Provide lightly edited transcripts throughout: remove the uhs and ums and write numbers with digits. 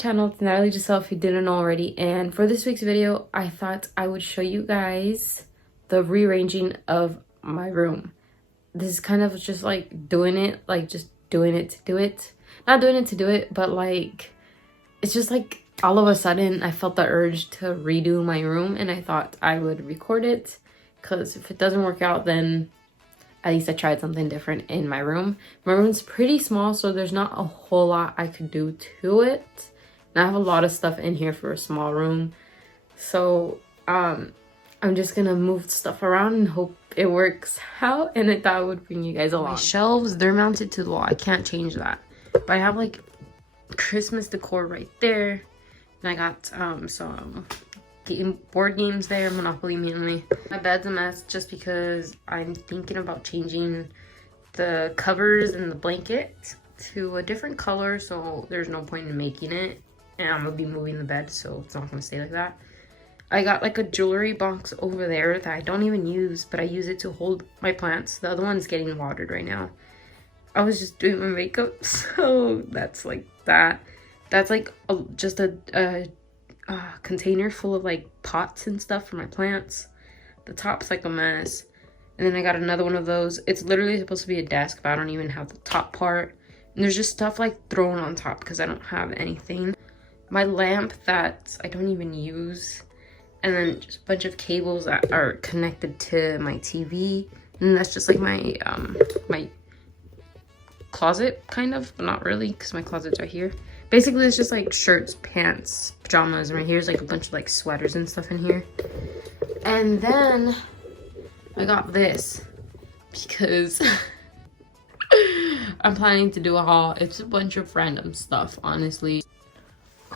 channel. It's NatalieGisselle if you didn't know already. And for this week's video, I thought I would show you guys the rearranging of my room. This is kind of just like doing it, like just doing it to do it. Not doing it to do it, but like, it's just like all of a sudden I felt the urge to redo my room and I thought I would record it. Because if it doesn't work out, then at least I tried something different in my room. My room's pretty small, so there's not a whole lot I could do to it. And I have a lot of stuff in here for a small room. So I'm just gonna move stuff around and hope it works out. And I thought I would bring you guys along. My shelves, they're mounted to the wall. I can't change that. But I have like Christmas decor right there. And I got some board games there, Monopoly mainly. My bed's a mess just because I'm thinking about changing the covers and the blanket to a different color, so there's no point in making it. And I'm gonna be moving the bed, so it's not gonna stay like that. I got like a jewelry box over there that I don't even use, but I use it to hold my plants. The other one's getting watered right now. I was just doing my makeup, so that's like that. That's like just a container full of like pots and stuff for my plants. The top's like a mess. And then I got another one of those. It's literally supposed to be a desk, but I don't even have the top part. And there's just stuff like thrown on top because I don't have anything. My lamp that I don't even use. And then just a bunch of cables that are connected to my TV. And that's just like my my closet, kind of, but not really, because my closet's right here. Basically, it's just like shirts, pants, pajamas, and right here's like a bunch of like sweaters and stuff in here. And then I got this because I'm planning to do a haul. It's a bunch of random stuff, honestly.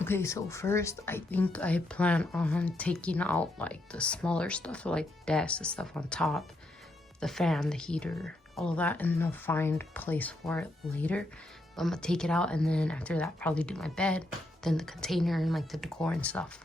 Okay, so first I think I plan on taking out like the smaller stuff, like desk, the stuff on top, the fan, the heater, all of that, and then I'll find a place for it later. I'm gonna take it out, and then after that probably do my bed, then the container and like the decor and stuff.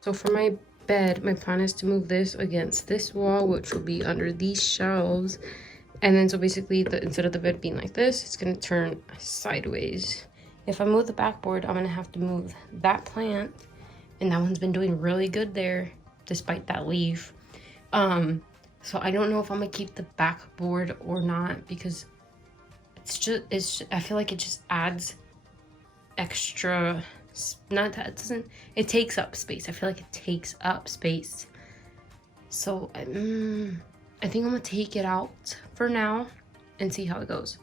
So for my bed, my plan is to move this against this wall, which will be under these shelves. And then so basically, instead of the bed being like this, it's gonna turn sideways. If I move the backboard, I'm gonna have to move that plant, and that one's been doing really good there, despite that leaf. So I don't know if I'm gonna keep the backboard or not, because I feel like it just adds extra, not that it doesn't, it takes up space. I feel like it takes up space. So I think I'm gonna take it out for now and see how it goes.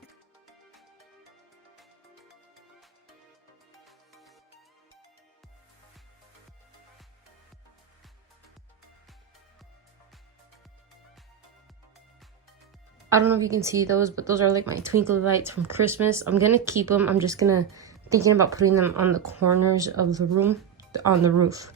I don't know if you can see those, but those are like my twinkly lights from Christmas. I'm gonna keep them. I'm just thinking about putting them on the corners of the room, on the roof.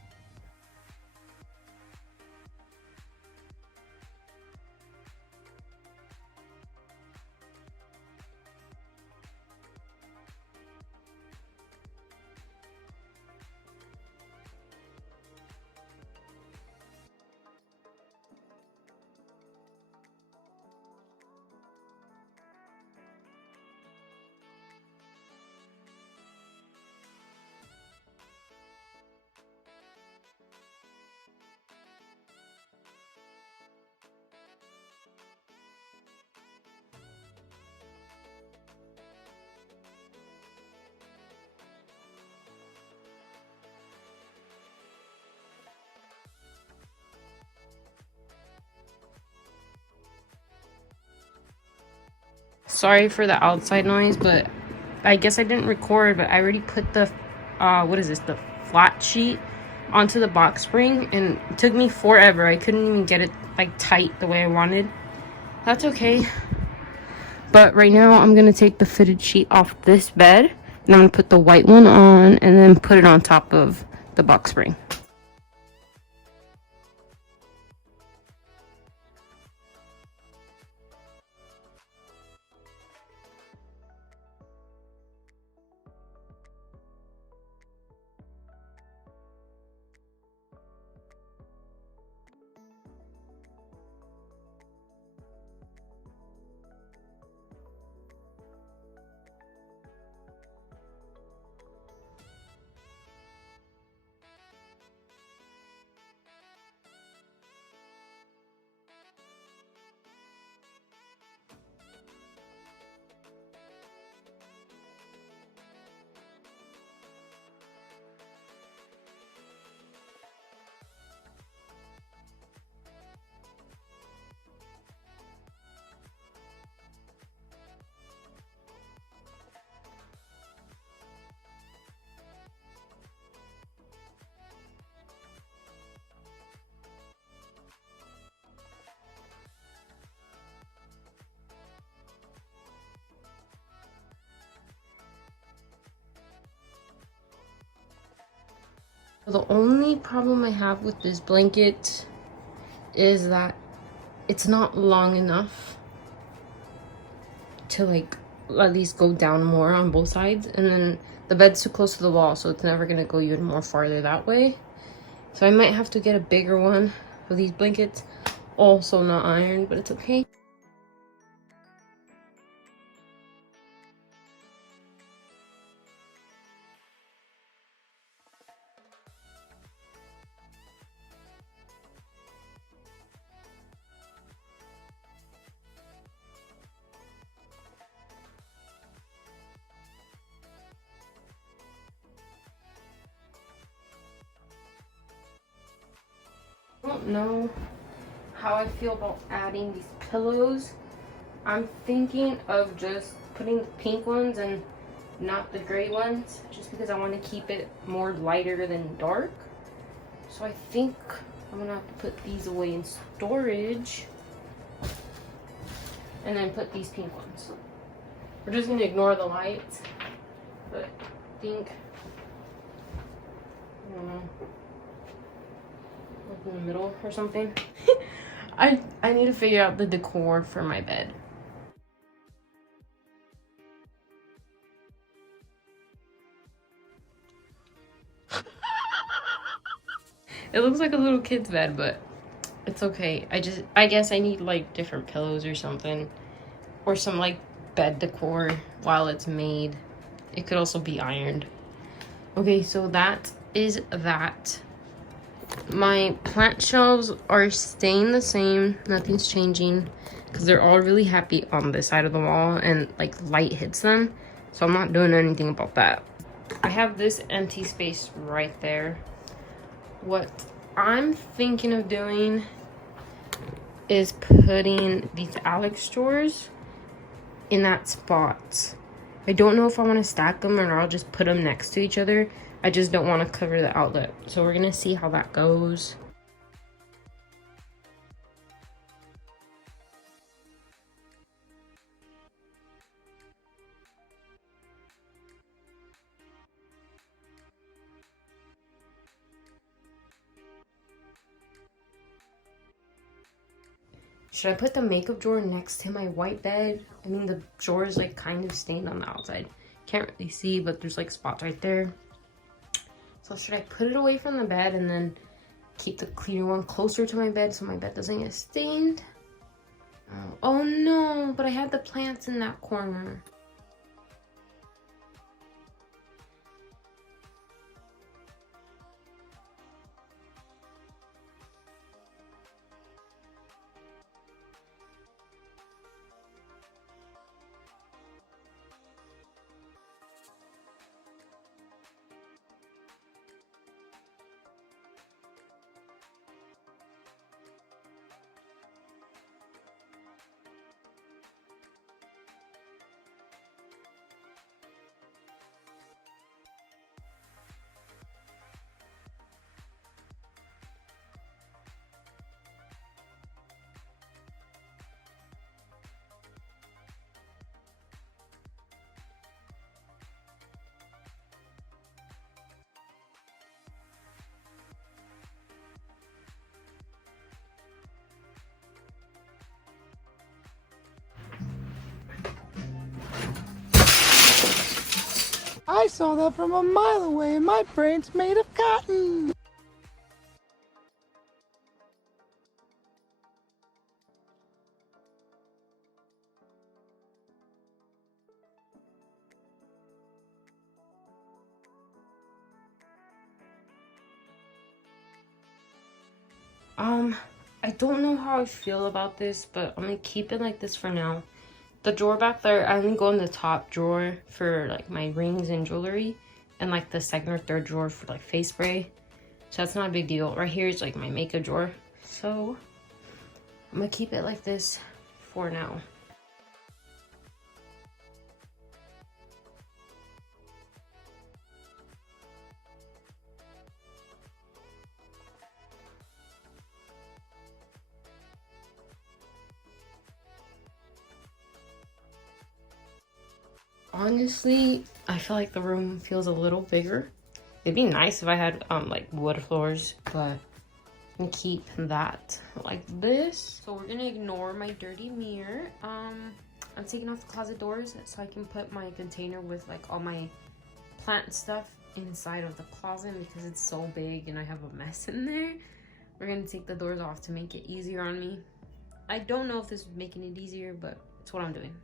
Sorry for the outside noise, but I guess I didn't record, but I already put the, what is this, the flat sheet onto the box spring, and it took me forever. I couldn't even get it like tight the way I wanted. That's okay. But right now I'm gonna take the fitted sheet off this bed, and I'm gonna put the white one on and then put it on top of the box spring. The only problem I have with this blanket is that it's not long enough to like at least go down more on both sides, and then the bed's too close to the wall, so it's never gonna go even more farther that way. So I might have to get a bigger one for these blankets. Also not ironed, but it's okay. I don't know how I feel about adding these pillows. I'm thinking of just putting the pink ones and not the gray ones, just because I want to keep it more lighter than dark. So I think I'm gonna have to put these away in storage and then put these pink ones. We're just gonna ignore the lights, but I think, I don't know, like in the middle or something. I need to figure out the decor for my bed. It looks like a little kid's bed, but it's okay. I guess I need like different pillows or something, or some like bed decor while it's made. It could also be ironed. Okay, so that is that. My plant shelves are staying the same. Nothing's changing because they're all really happy on this side of the wall and like light hits them. So I'm not doing anything about that. I have this empty space right there. What I'm thinking of doing is putting these Alex drawers in that spot. I don't know if I want to stack them or I'll just put them next to each other. I just don't want to cover the outlet. So we're gonna see how that goes. Should I put the makeup drawer next to my white bed? I mean, the drawer is like kind of stained on the outside. Can't really see, but there's like spots right there. So should I put it away from the bed and then keep the cleaner one closer to my bed so my bed doesn't get stained? Oh no, but I had the plants in that corner. I saw that from a mile away and my brain's made of cotton. I don't know how I feel about this, but I'm gonna keep it like this for now. The drawer back there, I only go in the top drawer for like my rings and jewelry, and like the second or third drawer for like face spray. So that's not a big deal. Right here is like my makeup drawer. So I'm gonna keep it like this for now. Honestly, I feel like the room feels a little bigger. It'd be nice if I had like wood floors, but I'm gonna keep that like this. So we're gonna ignore my dirty mirror. I'm taking off the closet doors so I can put my container with like all my plant stuff inside of the closet because it's so big and I have a mess in there. We're gonna take the doors off to make it easier on me. I don't know if this is making it easier, but it's what I'm doing.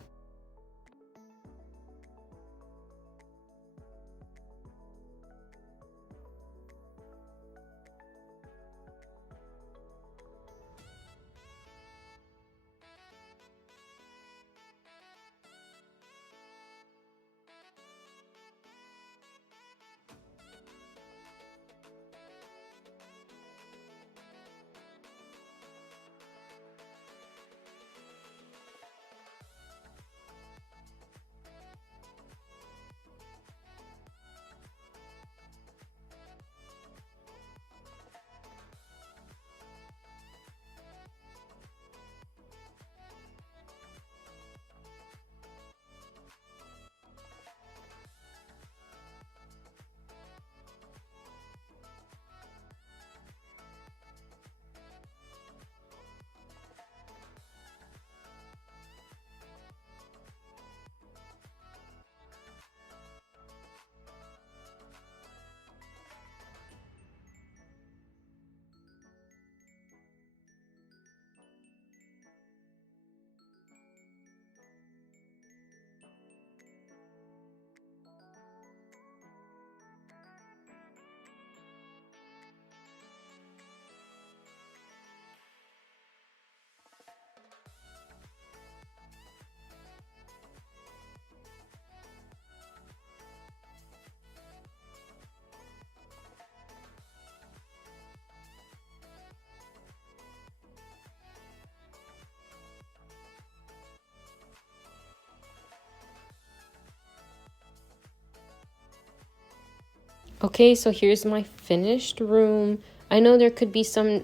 Okay, so here's my finished room. I know there could be some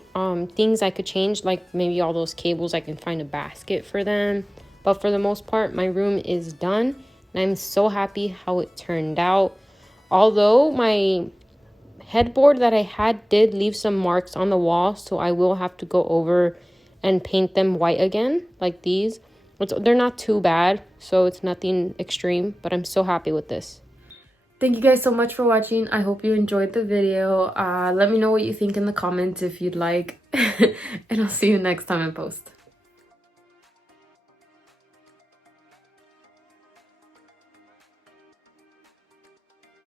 things I could change, like maybe all those cables, I can find a basket for them. But for the most part, my room is done. And I'm so happy how it turned out. Although my headboard that I had did leave some marks on the wall, so I will have to go over and paint them white again, like these. They're not too bad, so it's nothing extreme, but I'm so happy with this. Thank you guys so much for watching. I hope you enjoyed the video. Let me know what you think in the comments if you'd like. And I'll see you next time I post.